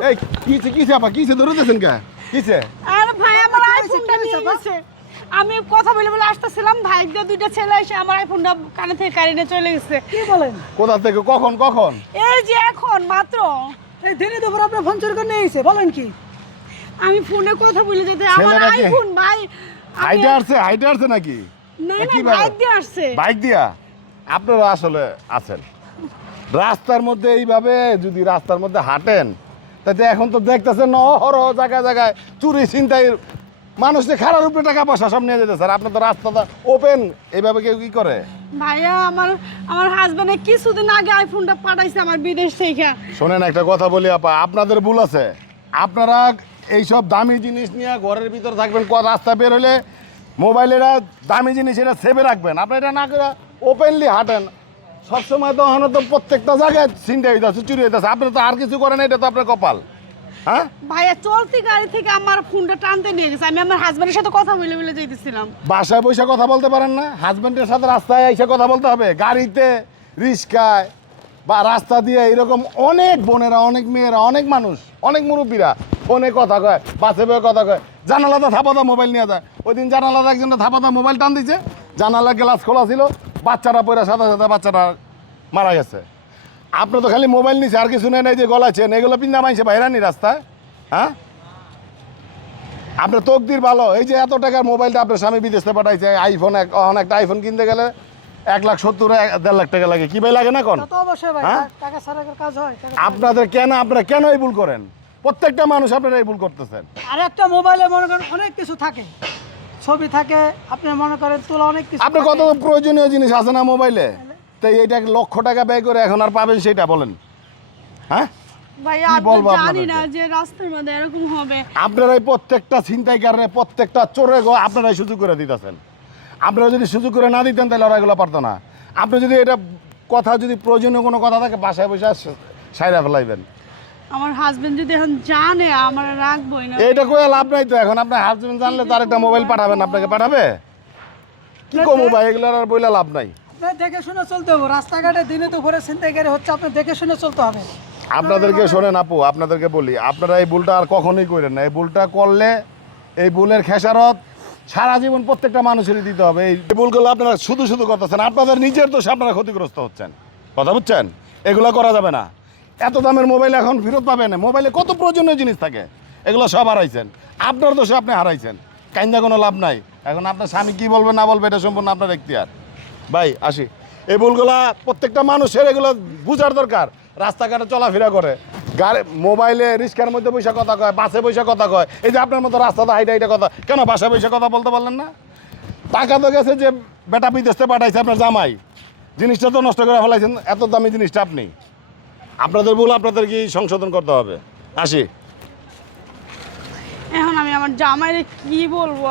এই কিছে আপা কিছে ধরতেছেন কা কিছে আর ভাই আমার আইফোনটা নিয়ে গেছে। আমি কথা বলে বলে আসতেছিলাম, ভাইকে দুইটা ছেলে এসে আমার আইফোনটা কানে থেকে কারিনে চলে গেছে। কি বলেন? কোথা থেকে কখন এই যে এখন মাত্র এই দিনে দুপুর আপনার ফোন চুরি করে নিয়ে এসে বলেন কি? আমি ফোনে কথা বলে যেতে আমার ছেলেরা কি? আইফোন ভাই হাইটে আসছে নাকি না কি না বাইক দিয়ে আসছে। বাইক দিয়া আপনারা আসলে আছেন রাস্তার মধ্যে এইভাবে যদি রাস্তার মধ্যে হাঁটেন তাতে এখন তো দেখতেছেন অহরহ জায়গায় জায়গায় চুরি ছিনতাই মানুষকে খারাপ উপরে টাকা পয়সা সব নিয়ে যেতে স্যার আপনার তো রাস্তাটা ওপেন এইভাবে কেউ কি করে ভাইয়া আমার হাজবেন্ডে কিছুদিন আগে আইফোনটা পাঠাইছে আমার বিদেশ থেকে। শোনেন একটা কথা বলি আপা আপনাদের ভুল আছে আপনারা এইসব দামি জিনিস নিয়ে ঘরের ভিতরে থাকবেন রাস্তা বের হলে মোবাইলের দামি জিনিস এটা সেভে রাখবেন আপনারা এটা না করে ওপেনলি হাঁটেন সবসময় তো এখন তো প্রত্যেকটা জায়গায় ছিনতাই হইতেছে চুরি হইতেছে আপনি তো আর কিছু করেন এটা তো আপনার কপাল হ্যাঁ ভাইয়া চলতি গাড়ি থেকে আমার ফোনটা টানতে নিয়ে গেছে। আমি আমার হাজবেন্ডের সাথে কথা বলে বলে যাইতেছিলাম। বাসায় বসে কথা বলতে পারেন না হাজবেন্ডের সাথে রাস্তায় এসে কথা বলতে হবে গাড়িতে রিক্সায় বা রাস্তা দিয়ে এরকম অনেক বোনেরা অনেক মেয়েরা অনেক মানুষ অনেক মুরব্বীরা ফোনে কথা কয় বাসে বয়ে কথা কয় জানালাতে থাপাতা মোবাইল নিয়ে যায় ওই দিন জানালাতে একজন থাপাতা মোবাইল টান দিছে জানালার গ্লাস খোলা ছিল বাচ্চারা পড়ে সাথে সাথে বাচ্চারা মারা গেছে আপনি তো খালি মোবাইল নিছে আর কিছু নেই যে গলাছেন এগুলো পিন্দা মাইছে বাইরানি রাস্তায় হ্যাঁ আপনার তকদির ভালো এই যে এত টাকার মোবাইলটা আপনার স্বামী বিদেশে পাঠাইছে আইফোন একটা আইফোন কিনতে গেলে 1,70,000 1.5 লাখ টাকা লাগে কি ভাই লাগে না কোন তা তো অবশ্যই ভাই, হ্যাঁ? টাকা ছাড়া কোনো কাজ হয়? টাকা ছাড়া- আপনারা কেন এই ভুল করেন প্রত্যেকটা মানুষ আপনারা এই ভুল করতেছেন আর একটা মোবাইলে মনে করেন অনেক কিছু থাকে, ছবি থাকে, আপনি মনে করেন তোলা অনেক কিছু আপনার থাকে। কত প্রয়োজনীয় জিনিস আছে না মোবাইলে তাই এইটা লক্ষ টাকা ব্যয় করে এখন আর পাবেন সেটা বলেন হ্যাঁ ভাইয়া কি আমি বলবো জানি না আপনাদেরকে? যে রাস্তার মধ্যে এরকম হবে। আপনারাই প্রত্যেকটা ছিনতাইকাররে প্রত্যেকটা চোরে আপনারাই সুযোগ করে দিতেছেন আপনারা যদি সুযোগ করে না দিতেন তাহলে ওরা এগুলো পারতো না আপনি যদি এটা কথা যদি প্রয়োজনীয় কোনো কথা থাকে বাসায় বসে সাইরা ফেলাইবেন আমার হাজবেন্ড যদি এখন জানে আমার রাখবোই না। এইটা কয়ে লাভ নাই তো এখন আপনার হাজবেন্ড জানলে তো আরেকটা মোবাইল পাঠাবেন আপনাকে পাঠাবে কি কমু ভাই এগুলোর আর বইলে লাভ নাই আপনার দেখে শুনে চলতে হবে, রাস্তাঘাটে দিনে দুপুরে ছিনতাইকারী হচ্ছে, আপনি দেখে শুনে চলতে হবে। আপনাদেরকে শোনেন আপু আপনাদেরকে বলি আপনারা এই ভুলটা আর কখনোই করেন না এই ভুলটা করলে এই ভুলের খেসারত সারা জীবন প্রত্যেকটা মানুষেরই দিতে হবে এই ভুলগুলো আপনারা শুধু শুধু করতেছেন আপনাদের নিজের দোষে আপনারা ক্ষতিগ্রস্ত হচ্ছেন কথা বুঝছেন এগুলো করা যাবে না এত দামের মোবাইল এখন ফেরত পাবেন মোবাইলে কত প্রয়োজনীয় জিনিস থাকে এগুলো সব হারাইছেন আপনার দোষে আপনি হারাইছেন কাইন্দা কোনো লাভ নাই এখন আপনার স্বামী কী বলবে না বলবে এটা সম্পূর্ণ আপনার এখতিয়ার ভাই আসি এই ভুলগুলা প্রত্যেকটা মানুষের এগুলো বুঝার দরকার রাস্তাঘাটে চলাফেরা করে গাড়ি মোবাইলে রিক্সার মধ্যে বসে কথা কয় বাসে বসে কথা কয় এই যে আপনার মতো রাস্তাতে হাইটা কথা কেন বাসায় বসে কথা বলতে পারলেন না টাকা তো গেছে যে বেটা বিদেশে পাঠাইছে আপনার জামাই জিনিসটা তো নষ্ট করে ফেলাইছেন এত দামি জিনিসটা আপনি আপনাদের ভুল আপনাদেরকে সংশোধন করতে হবে আসি এখন আমি আমার জামাইরে কি বলবো?